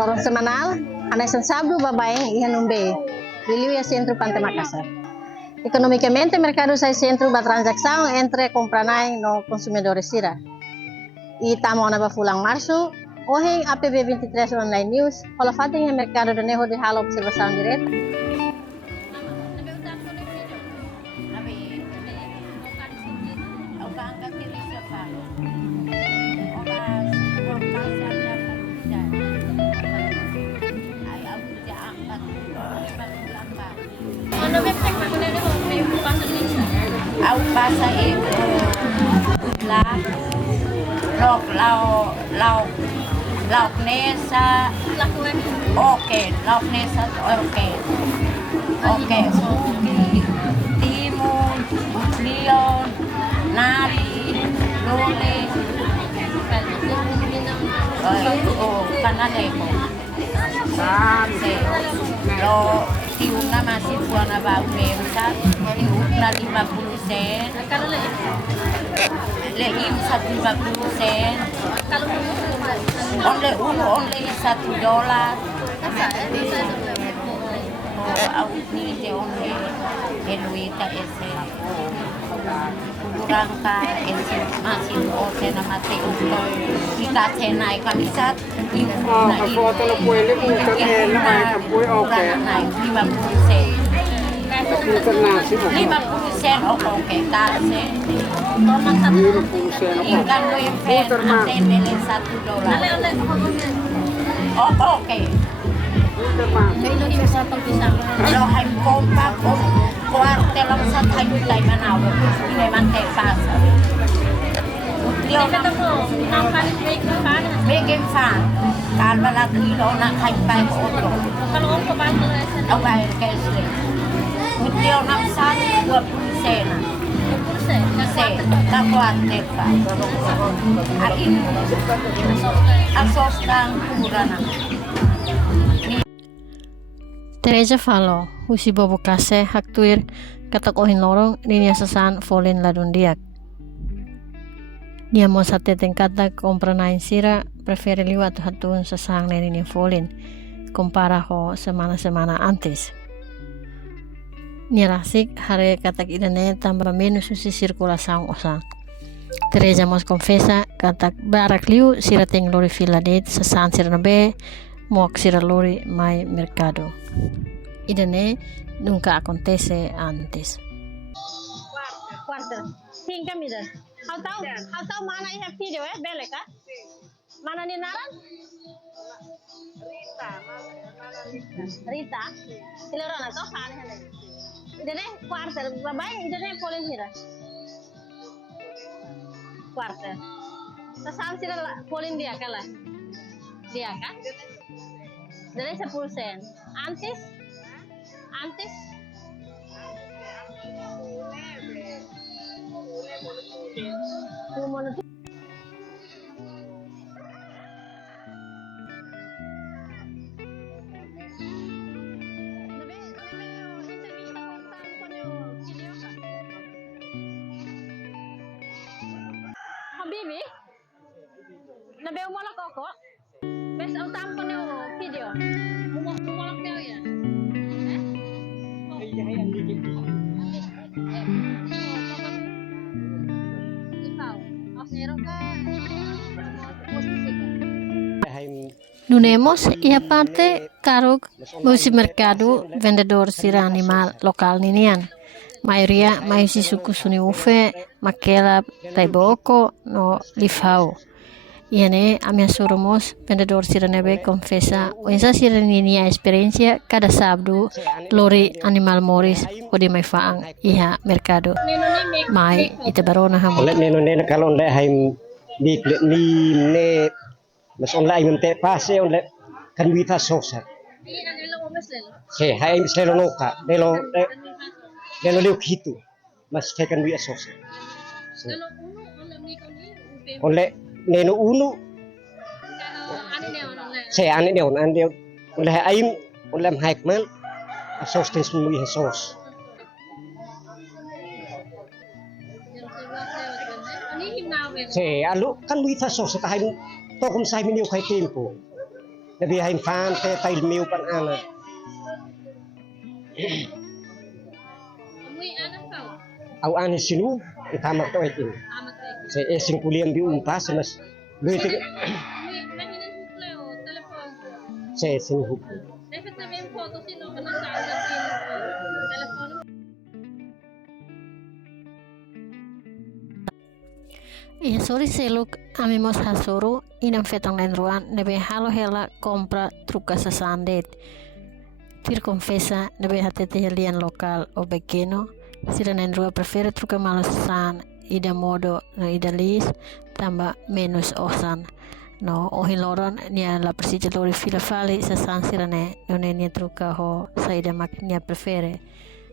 lorong semanal, anasan sabdo babaeng ihanumbe, Lilia Centro Pantai Makassar. Economicamente, mercado sai centro ba transação entre compranai no consumidores sira. E tamo na bafulang março, hoje APB 23 Online News, holofating ang mercado do neho de halo observação direta. Au pasa itu lah lauk nesa oke lauk nesa oke timun lion nari lole kanaleko lo tiuna masih buana bau besar tiuna 50 sen leim 50 sen only $1 au ni de only eluita ese kurangka ese masih ose na mate ulo kita senai kamisat foto lo puede muter na may kapoy okay 50 sen 50 sen oke kasi ikan lo yang pen nilai $1 oke kalau hai kompak kuartel lang sa tayo tayo manawa ini mantai pasar dia making fun kalau lahat ilo na kahit pa otro ang bayar kasi dia nang sani 20 sen na kuartel pa akin asos kang kumura na Teresa falo, husi bobo kase hak tuir katak ohin lorong linia sasan folin ladun diak. Dia mo sate tengkata kompranain sira prefere liwat hatun sasang na linia folin kompara ho semana antes. Nirasik hare katak idane tambah menu susi sirkulasaung osang. Teresa mos confesa katak barak liu sira teng lori fila det sasan sira nabe moak sira lori mai mercado. Idane nunca acontece antes. Quarter. Tingka mida. How tahu mana iha video bele ka? Mana ni naran? Rita. Silorona to kan hene. Idane quarter babai idane polin hira. Quarter. Sasam sira polin dia kala. Dia kan? Dari 10 sen. Antis? Habibi? Nabe umolak koko? Bes ang tampon niyo video. Umolak niyo yan. Nunemos y aparte carug musi mercado vendedor sira animal lokal ninian. Mayoría maisi suku suni ufe makela taiboko no lifau. Iene amia surumos vendedor sira nebe confesa wensa sira ninia experiencia cada sabdo lori animal moris odi mai faang iha mercado. Mai ite barona hamu. Let neno neno kalau le haim di ni ne mas online mente pase on le kan wita sosa. Se haim selo noka delo liu kitu mas kan wita sosa. Oleh neno unu se ane dia oleh aim oleh haikman sos tes mui sos. Se alu kan wita sos ta haim to kum sai minio kai tempo Nabi hain fan te tail miu pan ana. Amoy anak kau. Au ani sinu tamak to itin. Amat lagi. Se esing kuliam di untas mas. Luit Amoy kanina hukle o telepon. se esing huk. Dapat na may foto sino kana sa akin telepon. Iya sorry seluk amimos hasuru inam fetong lain ruan nebe halo hela compra truca sasandet. Tir confessa nebe hatete helian lokal o pequeno sira lain rua prefere truca malo san ida modo no ida lis tamba menos osan no ohiloron nia la persicilori fila fali sasan sira ne none nia truca ho sa ida mak nia prefere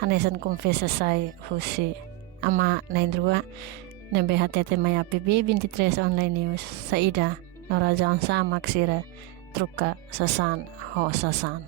hanesan confessa sai husi ama lain rua Nembe hatete maya PB 23 online news saida norajan sama ksira truka sasan ho sasan.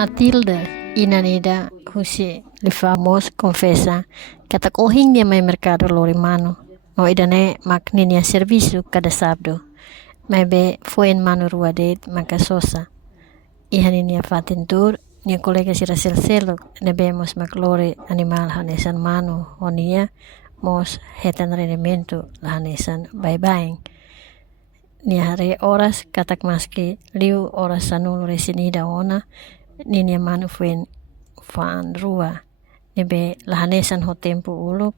Matilda inanida husi li famos confessa katak ohing dia mai mercado lori mano no idane makninia serviço cada sábado mai be foi en mano rua det makasosa ihaninia fatentur nia colega sira selo nebemos maklore animal hanesan mano onia mos hetan rendimento hanesan bye nia hare horas katak maski liu horas sanul resinida ona ninia manu fuen fan rua nebe lahanesan ho tempo uluk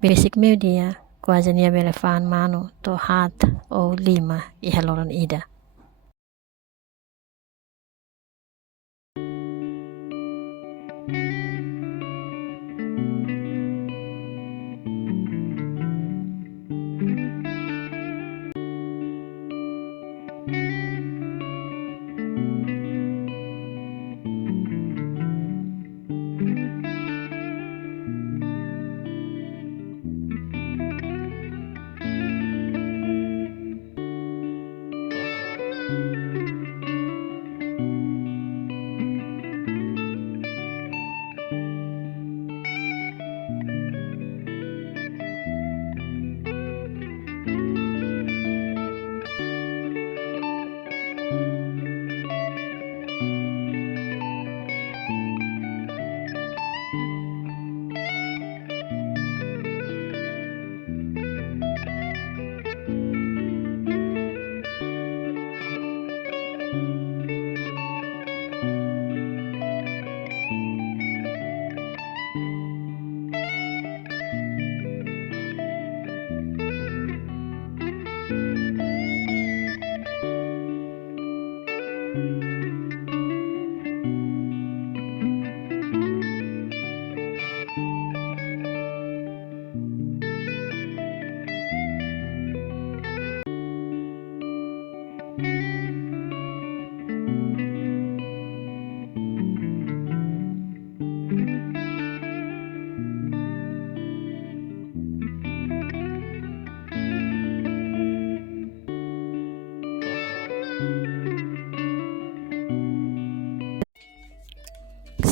basic media kuaja nia bele fan manu to hat o 5 ihaloran ida.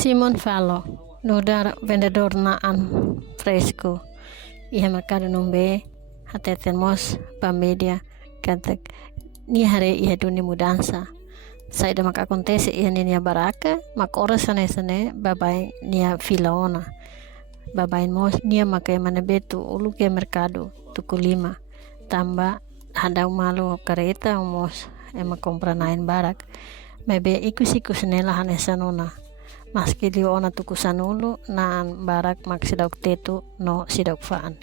Simon Falo, nudar vendedor naan fresco. Ia mercado nombe hatetemos pamedia kantak ni hare ia dunia mudança. Sai da mak acontece ia nia baraka, mak ora sane babai nia filaona. Babai mos nia makai mana betu ulu ke mercado tuku 5. Tamba hadau malu kereta mos ema compra nain barak. Mebe ikus nela hanesanona. Maski liu ona tuku sanulu naan barak mak sidauk tetu no sidauk faan.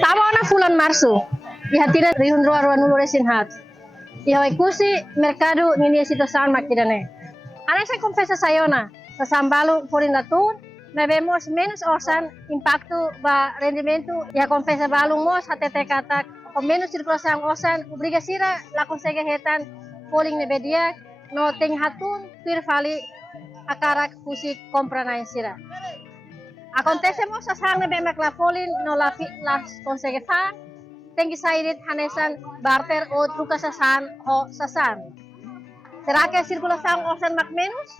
Tama na bulan Marso, ihatiran rihun ruwa nuresin hat. Ihoi kusi mercado nini situação makidane. Ana sa confessa sayona, sa sambalu forin latun, na vemos menos orsan impacto ba rendimento, ya confessa balung mos hatete katak, o menos circulação orsan, obriga sira la consegue hetan foling nebedia, no ting hatun, pir fali akarak kusi compra na sira. Acontece mo sa sang nebe maklafolin no las consegue fa tengi sairit hanesan barter o truka sa san ho sa san. Será que circulação osan mak menos?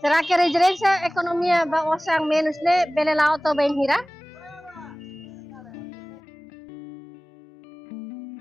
Será que regerencia ekonomia ba osang menos ne belela auto ben hira?